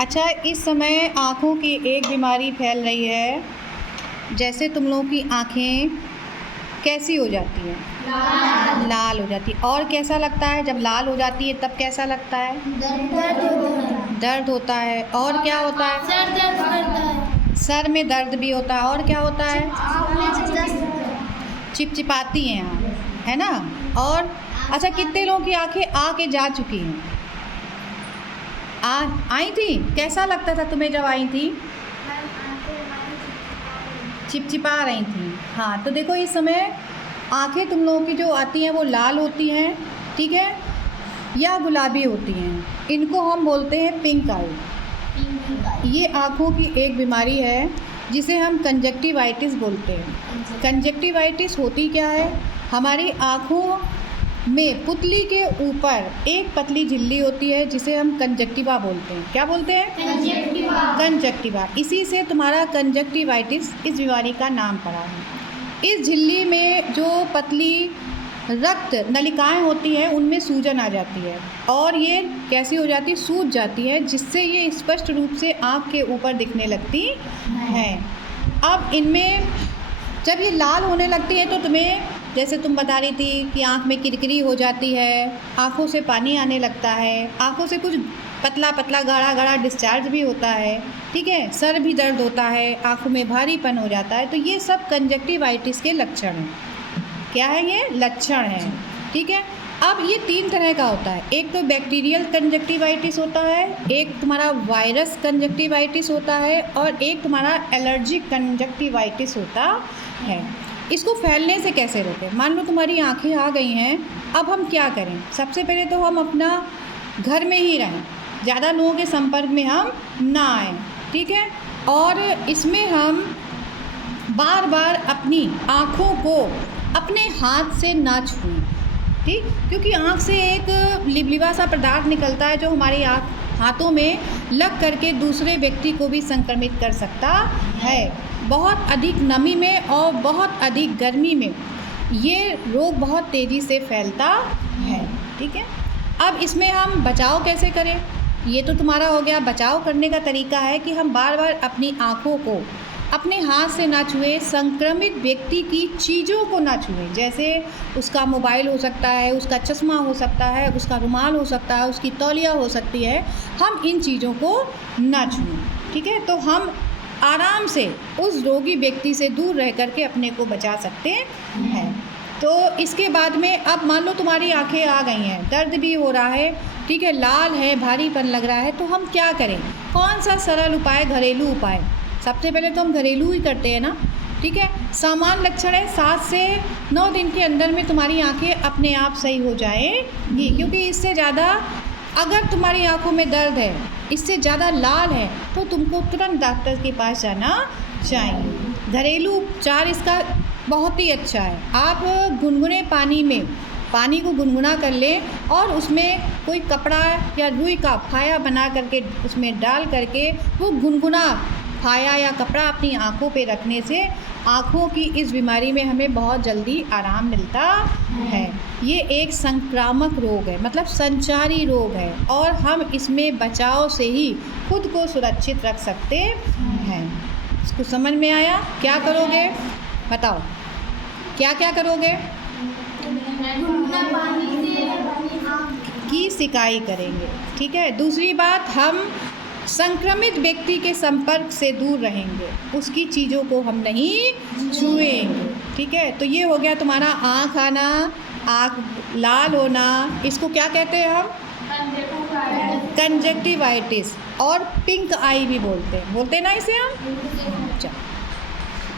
अच्छा, इस समय आँखों की एक बीमारी फैल रही है। जैसे तुम लोगों की आँखें कैसी हो जाती हैं? लाल हो जाती है। और कैसा लगता है जब लाल हो जाती है तब कैसा लगता है? दर्द होता है। और क्या होता है? सर में दर्द भी होता है। और क्या होता है? चिपचिपाती हैं आँख, है ना? और अच्छा, कितने लोगों की आँखें आके जा चुकी हैं? आई थी? कैसा लगता था तुम्हें जब आई थी? चिपचिपा रही थी। हाँ, तो देखो इस समय आँखें तुम लोगों की जो आती हैं वो लाल होती हैं, ठीक है, या गुलाबी होती हैं। इनको हम बोलते हैं पिंक आई। ये आँखों की एक बीमारी है जिसे हम कंजक्टिवाइटिस बोलते हैं। कंजक्टिवाइटिस होती क्या है? हमारी आँखों में पुतली के ऊपर एक पतली झिल्ली होती है जिसे हम कंजक्टिवा बोलते हैं। क्या बोलते हैं? कंजक्टिवा। इसी से तुम्हारा कंजक्टिवाइटिस इस बीमारी का नाम पड़ा है। इस झिल्ली में जो पतली रक्त नलिकाएं होती हैं उनमें सूजन आ जाती है और ये कैसी हो जाती है? सूज जाती है, जिससे ये स्पष्ट रूप से आँख के ऊपर दिखने लगती हैं। अब इनमें जब ये लाल होने लगती है तो तुम्हें, जैसे तुम बता रही थी कि आँख में किरकिरी हो जाती है, आँखों से पानी आने लगता है, आँखों से कुछ पतला पतला गाढ़ा गाढ़ा डिस्चार्ज भी होता है, ठीक है, सर भी दर्द होता है, आँखों में भारीपन हो जाता है। तो ये सब कंजक्टिवाइटिस के लक्षण हैं। क्या है? ये लक्षण हैं, ठीक है। अब ये 3 तरह का होता है। एक तो बैक्टीरियल कंजक्टिवाइटिस होता है, एक तुम्हारा वायरस कंजक्टिवाइटिस होता है और एक तुम्हारा एलर्जिक कंजक्टिवाइटिस होता है। इसको फैलने से कैसे रोकें? मान लो तुम्हारी आँखें आ गई हैं, अब हम क्या करें? सबसे पहले तो हम अपना घर में ही रहें, ज़्यादा लोगों के संपर्क में हम ना आएँ, ठीक है। और इसमें हम बार बार अपनी आँखों को अपने हाथ से ना छुएं, ठीक, क्योंकि आँख से एक लिबलिबा सा पदार्थ निकलता है जो हमारी हाथों में लग करके दूसरे व्यक्ति को भी संक्रमित कर सकता है। बहुत अधिक नमी में और बहुत अधिक गर्मी में ये रोग बहुत तेज़ी से फैलता है, ठीक है। अब इसमें हम बचाव कैसे करें? ये तो तुम्हारा हो गया। बचाव करने का तरीका है कि हम बार बार अपनी आँखों को अपने हाथ से ना छुएं, संक्रमित व्यक्ति की चीज़ों को ना छुएं। जैसे उसका मोबाइल हो सकता है, उसका चश्मा हो सकता है, उसका रुमाल हो सकता है, उसकी तौलिया हो सकती है। हम इन चीज़ों को ना छुएं, ठीक है। तो हम आराम से उस रोगी व्यक्ति से दूर रह करके अपने को बचा सकते हैं। तो इसके बाद में अब मान लो तुम्हारी आँखें आ गई हैं, दर्द भी हो रहा है, ठीक है, लाल है, भारीपन लग रहा है, तो हम क्या करें? कौन सा सरल उपाय, घरेलू उपाय? सबसे पहले तो हम घरेलू ही करते हैं ना, ठीक है। सामान्य लक्षण है, 7 से 9 दिन के अंदर में तुम्हारी आंखें अपने आप सही हो जाएंगी, क्योंकि इससे ज़्यादा अगर तुम्हारी आंखों में दर्द है, इससे ज़्यादा लाल है, तो तुमको तुरंत डॉक्टर के पास जाना चाहिए। घरेलू उपचार इसका बहुत ही अच्छा है। आप गुनगुने पानी में पानी को गुनगुना कर लें और उसमें कोई कपड़ा या रुई का फाया बना करके उसमें डाल करके वो गुनगुना फाया या कपड़ा अपनी आँखों पे रखने से आँखों की इस बीमारी में हमें बहुत जल्दी आराम मिलता है। ये एक संक्रामक रोग है, मतलब संचारी रोग है, और हम इसमें बचाव से ही खुद को सुरक्षित रख सकते हैं। इसको समझ में आया? क्या करोगे बताओ? क्या क्या करोगे? की सिकाई करेंगे, ठीक है। दूसरी बात, हम संक्रमित व्यक्ति के संपर्क से दूर रहेंगे, उसकी चीज़ों को हम नहीं छुएंगे, ठीक है। तो ये हो गया तुम्हारा आँख आना, आँख लाल होना, इसको क्या कहते हैं हम? कंजक्टिवाइटिस, और पिंक आई भी बोलते हैं ना इसे हम। अच्छा।